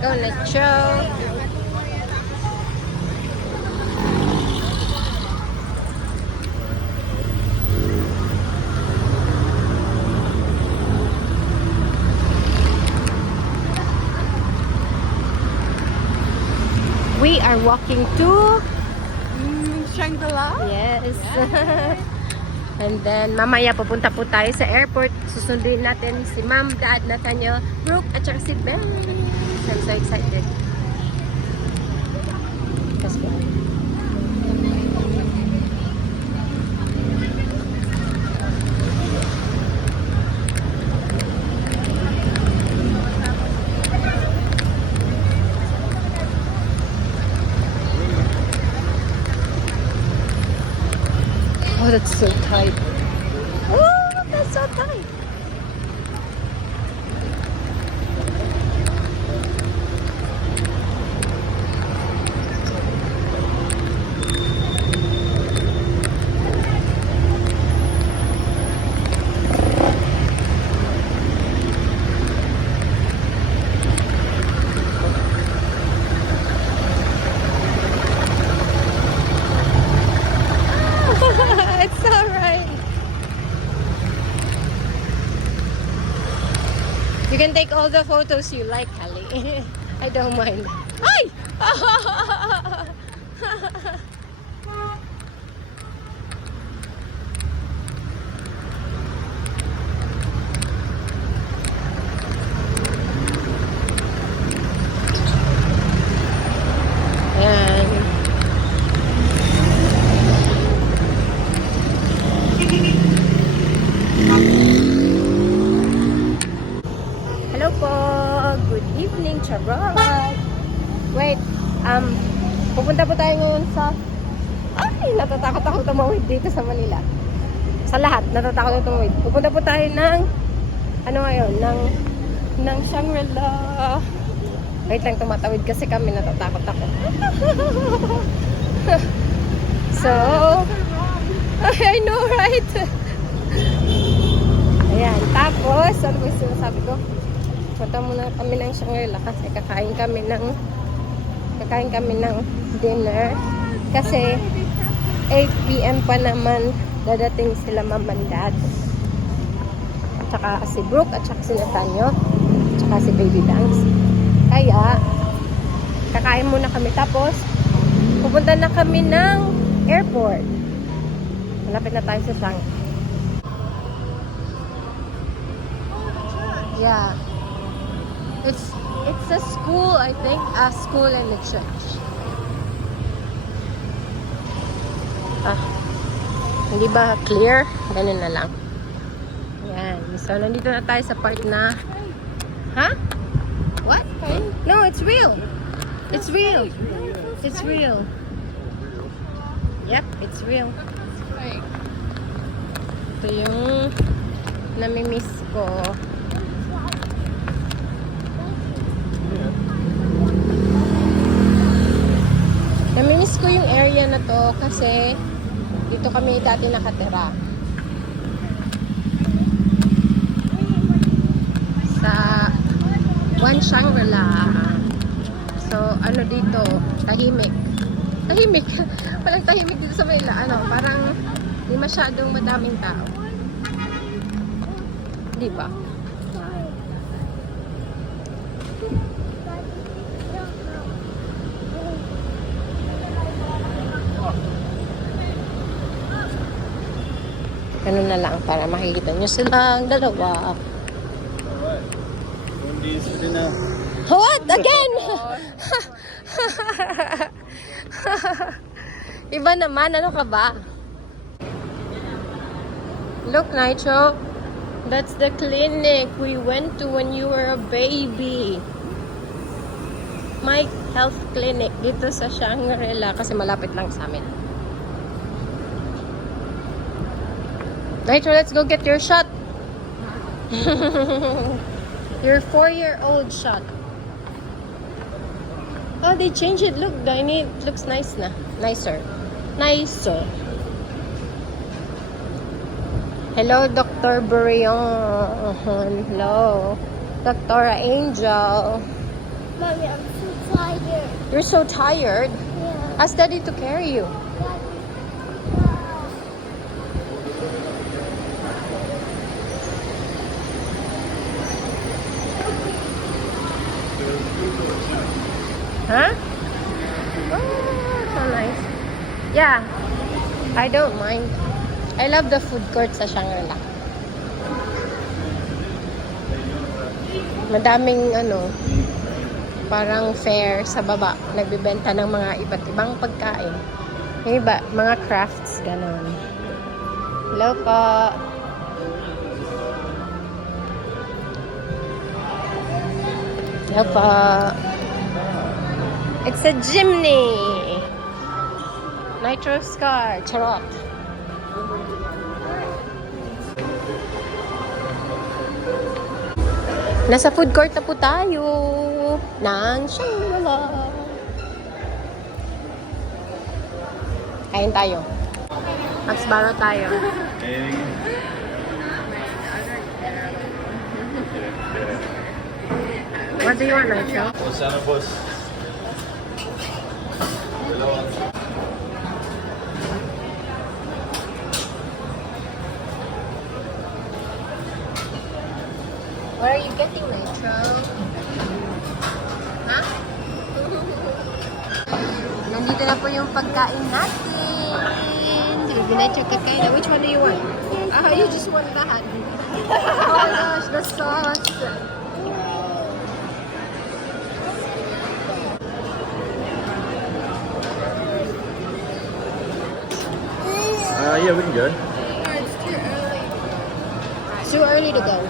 Go Nacho. We are walking to Shangri-La? yes. And then mamaya pupunta po tayo sa airport. Susundin natin si Mom, Dad, Nathaniel, Brooke at saka si Ben. I'm so excited. Let's go. Oh, that's so tight. Oh, that's so tight. It's alright. You can take all the photos you like, Callie. I don't mind. Ay! Ayan. Hello po. Good evening, Charot. Wait, pupunta po tayo ngayon sa... Ay, natatakot ako tumawid dito sa Manila. Sa lahat, natatakot ako tumawid. Pupunta po tayo ng... Ano ngayon? Ng Shangri-La. Wait lang, tumatawid kasi kami, natatakot ako. So... I know, right? Ayan, tapos, ano ba yung sinasabi ko? Punta muna kami ng Shangri-La kasi kakain kami ng dinner. Kasi 8 PM pa naman dadating sila Mom and Dad. At saka si Brooke at saka si Nathaniel. At saka si Baby Banks. Kaya, kakain muna kami. Tapos, pupunta na kami ng airport. Malapit na tayo sa Shangri-La. Yeah. It's a school, I think. A school and a church. Hindi ba clear? Ganun na lang. Yan. So, nandito na tayo sa part na... Huh? What? No, it's real. It's real. It's real. Yep, it's real. Ito yung nami-miss ko. Namimiss ko yung area na to kasi dito kami dati nakatira. Sa One Shangri-La. So, ano dito? Tahimik. Tahimik. Walang tahimik dito sa Manila. Ano, parang di masyadong madaming tao. Di ba? Ganun na lang para makikita nyo silang dalawa. What? Again? Iba naman. Ano ka ba? Look, Nitro. That's the clinic we went to when you were a baby. My health clinic dito sa Shangri-La kasi malapit lang sa amin. Nitro, let's go get your shot. Your 4-year-old shot. Oh, they changed it. Look, it looks nice na. Nicer. Nicer. Hello, Dr. Burion. Hello. Dr. Angel. Mommy, I'm so tired. You're so tired. Yeah. Ask Daddy to carry you. Huh? Oh, so nice. Yeah, I don't mind. I love the food court sa Shangri-La. Madaming parang fair sa baba. Nagbibenta ng mga iba't ibang pagkain. Yung iba, mga crafts, ganon. Hello po. Hello po. It's a Jimny. Nitro Scar. Charot. Nasa food court na po tayo ng Shangri-La. Kain tayo. Max Baro tayo. What do you want, Nitro? Sana boss. What are you getting, Nitro? Ha? Nandito na po yung pagkain natin. Sige, Nitro, kakain na. Which one do you want? You just want that. Oh my gosh, the sauce. Yeah, we can go. It's too early to go.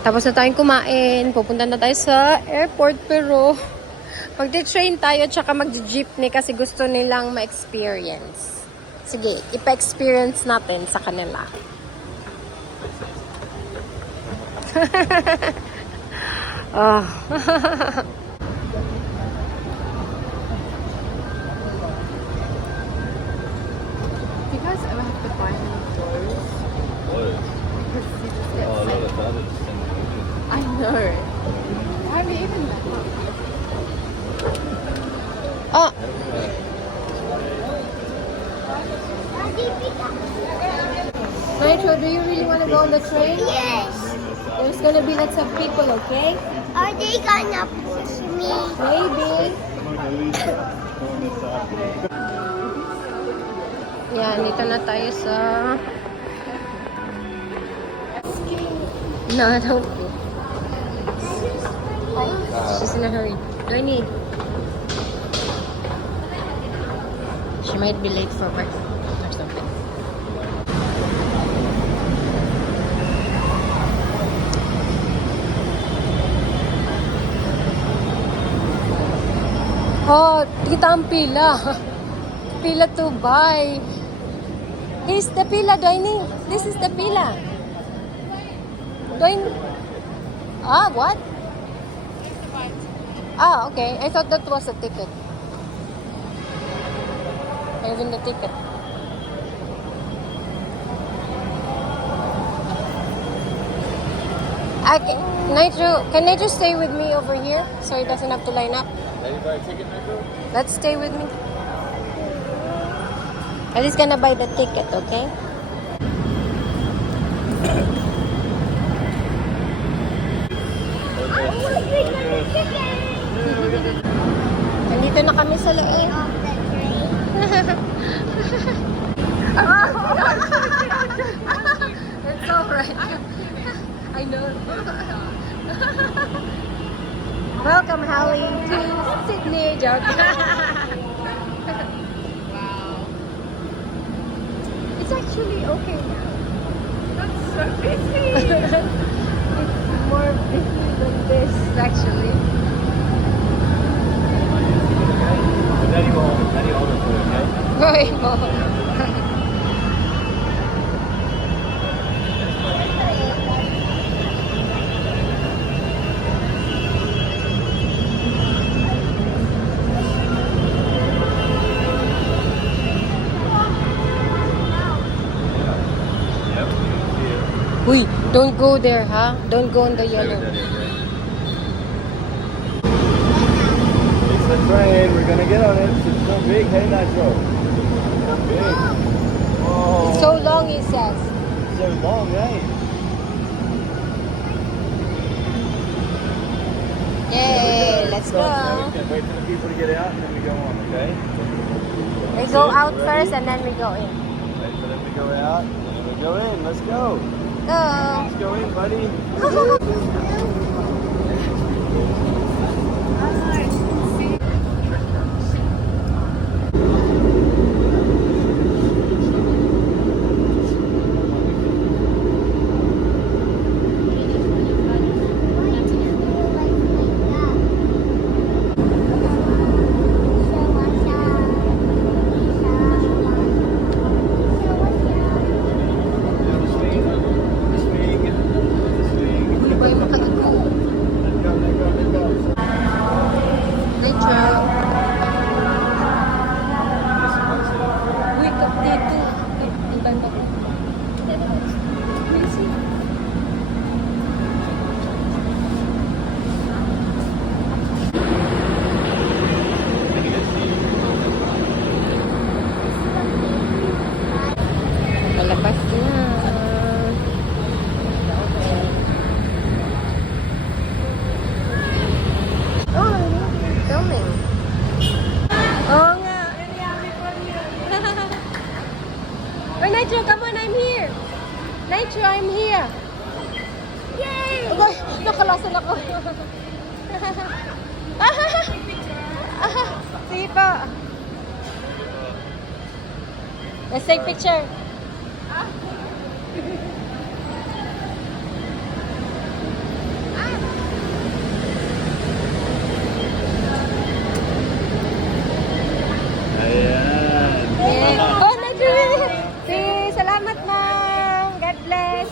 Tapos na tayong kumain. Pupunta na tayo sa airport. Pero magde-train tayo tsaka magje-jeepney kasi gusto nilang ma-experience. Sige, ipa-experience natin sa kanila. Oh. Because I have to buy new clothes. What? Because you just get Oh, sick. look, that is just I know. Why are we even that? Oh, Nitro, do you really want to go on the train? Yes. There's gonna be lots of people, okay? Are they gonna push me? Maybe. Yan, dito na tayo sa... No, don't be. She's in a hurry. Do I need? She might be late for work or something. Oh, kita ang pila. Pila to buy. Here's the pila, Doini. This is the pila. Doini. Ah, what? Ah, okay. I thought that was a ticket. Even the ticket. Nitro, can Nitro stay with me over here so he doesn't have to line up? Anybody ticket, Nico? Let's stay with me. Ali's gonna buy the ticket, okay? Nandito na kami sa loob. It's alright. I know. Welcome, Hallie, to Sydney, joke. Wow. It's actually okay now. That's so busy. It's more busy than this, actually. Daddy will hold it for you, okay? Right, Mo. Uy, Don't go there, huh? Don't go in the yellow. It's the train. We're gonna get on it. It's so big. Hey, Nitro. So big. Oh. It's so long, he says. So long, right? Yay, let's go. We can wait for the people to get out and then we go on, okay? We go out first and then we go in. Wait for them to go out and then we go in. Let's go. Go. Let's go in, buddy. Hindi ba yung makaigo? Nature. Wait up dito. Ang ganda ko. Busy. Palabas na. Oh, filming. Oo nga. Oh, Nitro, come on, I'm here. Nitro, I'm here. Yay! Abay, nakalasan ako. Sige po. Let's take picture. Ayan. Oh, Nitro! Sige, salamat na. God bless.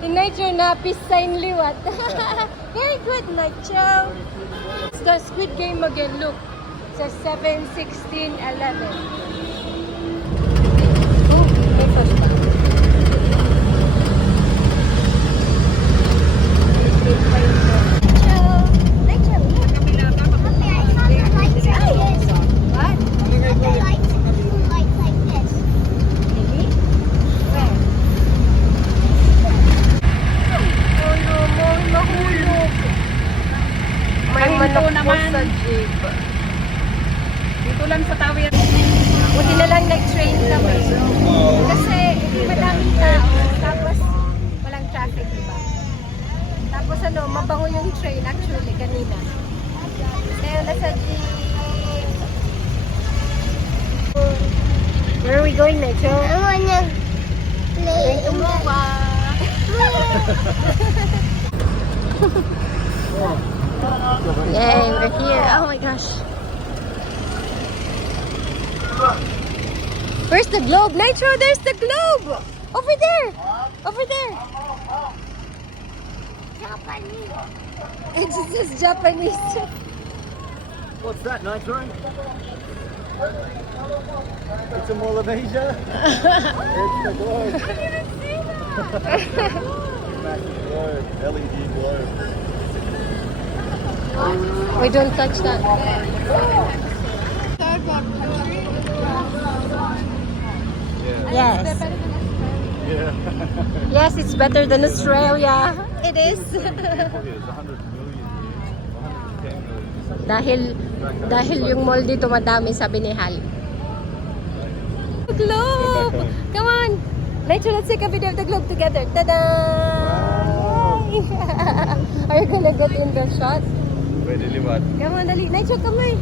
Si Nitro na peace sign liwat. Very good, Nitro. It's the Squid Game again. Look. It's a 7, 16, 11. Oh, may first pa. Nitro, look. Mommy, I saw the lights like this. What? The lights, blue lights like this. Really? Where? Oh no, may mahulog. May manok po sa jeep. Dito lang sa tower. Buti na lang nag-train kami. Kasi madaming tao, tapos walang traffic, diba? Tapos ano, mabango yung train actually kanina. Kaya nasa jeep. Where are we going, Nacho? I wanna play. Yay, we're here. Oh my gosh. Where's the globe? Nitro, there's the globe! Over there! Over there! Japanese. It just says Japanese. What's that, Nitro? It's a Mall of Asia. It's the globe. I didn't see that! Massive globe. LED globe. We don't touch that. Yeah. Yes. Yeah. Yes, it's better than Australia. It is. There's 100 million here. 110 million. dahil yung mall dito madami, sabi ni Hal. Globe! Come on! Nitro, let's take a video of the globe together. Ta-da! Yay! Are you gonna get in the shot? Pwede liwat. Come on, dali. Nitro, come on.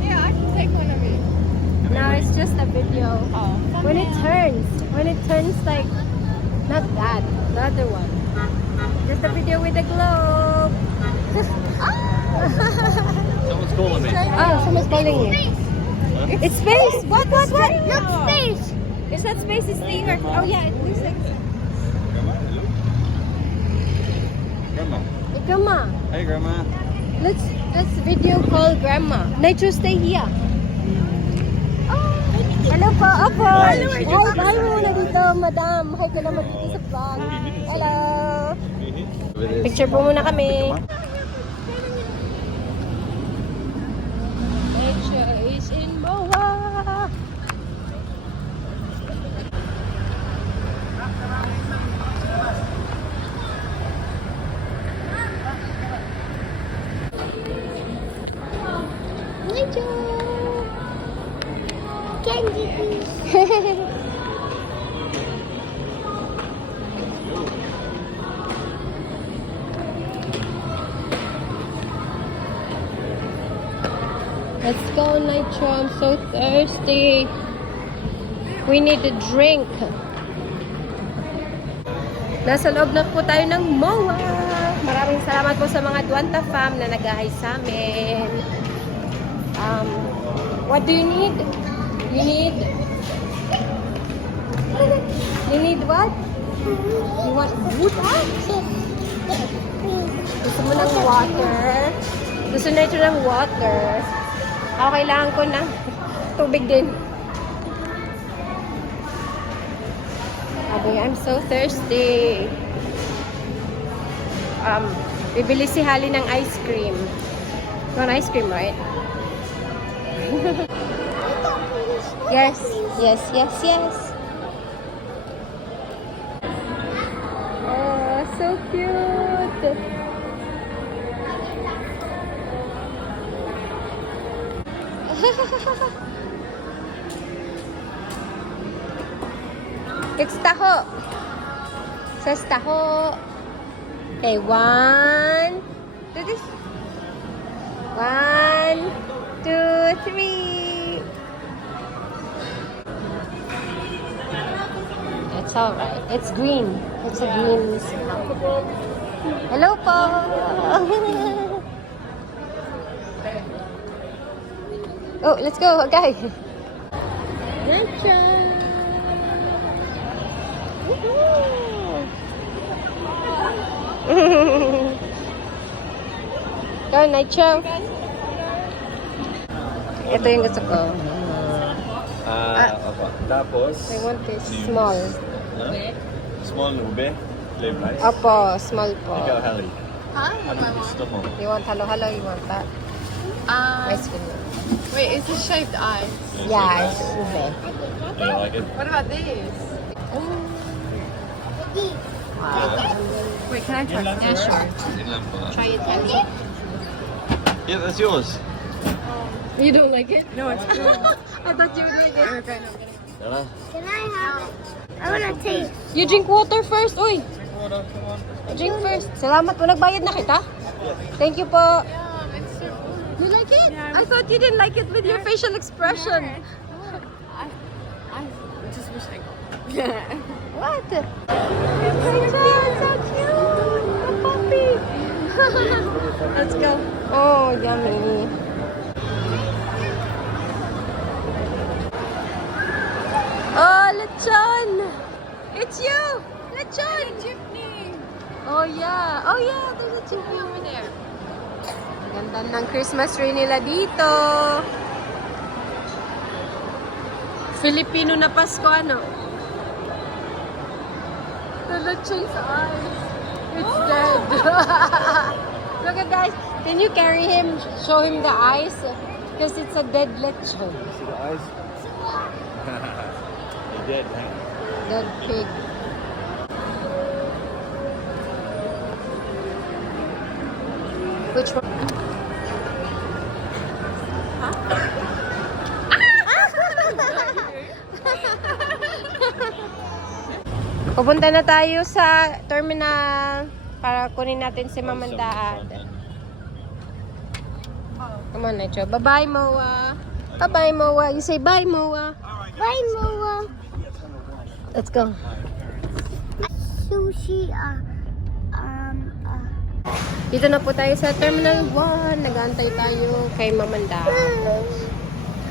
Yeah, I can take one of it. No, it's just a video. Oh. When it turns like, not that, the other one. Just a video with the globe. Someone's calling me. Oh, someone's calling you. It's space. What? Look, space. Is that space? It's the Earth. Oh yeah, it looks like. Grandma. Hey, Grandma, Hey, Grandma. let's video call Grandma. Nitro, stay here. Oh, Hello po, opo. Hi, hi muna dito, madam. Hi ka naman dito sa vlog. Hello. Picture po muna kami. Nature is in Moa. Nature. Candy, please. Let's go, Nitro. I'm so thirsty. We need a drink. Nasa loob na po tayo ng MOA. Maraming salamat po sa mga Duanta fam na nag-hi sa amin. What do you need? You need what? You want water? Gusto mo ng water? Gusto na ito ng water. Ako kailangan ko ng tubig din. Sabi, I'm so thirsty. Bibili si Hali ng ice cream. You want ice cream, right? Yes. Oh, so cute. It's taho. Says taho. Okay, 1, do this. 1, 2, 3. It's alright. It's green. It's a green. Hello po. Oh, let's go, okay. Nacho. Go, Nacho. Ito yung gusto ko. Apa? Tapos, I want this small. small ube, flavor rice. Opo, small po. Ikaw, Hallie. Huh? Ano gusto mo? You want halo-halo? You want that? Ice cream. Wait, is this shaved ice? Yeah, it's ube. You don't like it? What about these? Wait, can I try? Yeah, sure. Try it, Tandy. Yeah, that's yours. You don't like it? No, it's good. I thought you would like it. Okay, no, I'm gonna. Tara. Can I have it? I want to taste. You drink water first, uy. Come on. Drink first. Salamat po. Nagbayad na kita. Thank you po. Yeah, it's so good. You like it? Yeah. I thought you didn't like it with your facial expression. I just wish I got. What? So cute. A puppy. Let's go. Oh, yummy. Oh, lechon. It's you. Lechon. Jeepney. Oh, yeah. Oh, yeah. There's a jeepney over there. Ganda ng Christmas tree nila dito. Filipino na Pasko, ano? The lechon's eyes. It's dead. Look at guys. Can you carry him? Show him the eyes? Because it's a dead lechon. See the eyes? You're dead, huh? Dead pig. Which one? Pupunta na tayo sa terminal para kunin natin si Mama and Dad. Come on, Nacho. Bye-bye, Moa. Bye-bye, Moa. You say bye, Moa. Bye, Moa. Let's go. Sushi, Dito na po tayo sa Terminal 1. Nag-aantay tayo kay Mama and Dad.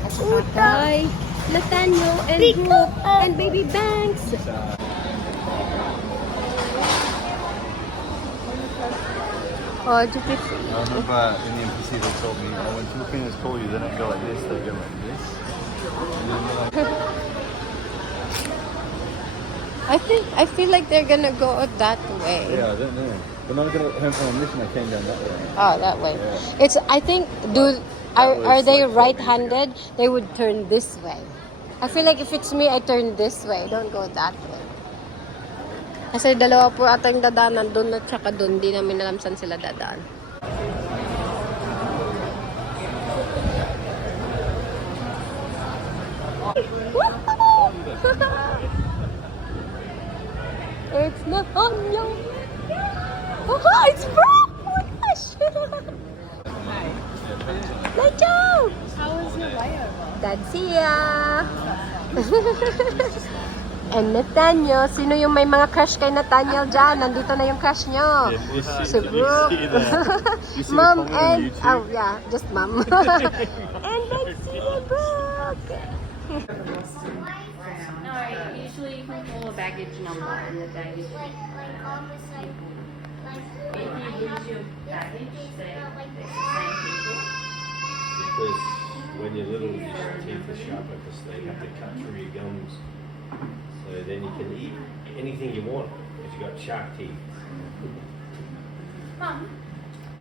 At saka kay Nathaniel and Brooke and Baby Banks. Oh, duty free. I remember in the NPC they told me, when Filipinos call you, they don't go like this, they go like this. And then they're like, I feel like they're gonna go that way. Yeah, I don't know. But I'm gonna home from a mission. I came down that way. Oh, that way. Yeah. It's. I think. Are they right-handed? They would turn this way. I feel like if it's me, I turn this way. Don't go that way. Kasi dalawa po ata yung dadaanan doon at saka doon. Di namin alam saan sila dadaan. It's not on you. Oh, it's broke! Oh my gosh! Nacho! How was your layover? Dadsia! And Nathaniel, sino yung may mga crush kay Nathaniel dyan? Nandito na yung crush nyo. Si Brooke. Mom and... Oh yeah, just mom. And Dadsia Brooke. No, usually you can call a baggage number and the baggage. Like almost like If you lose your baggage, say it's the same people. Because when you're little, your teeth are sharper because they have to cut through your gums. So then you can eat anything you want because you've got sharp teeth. Mum,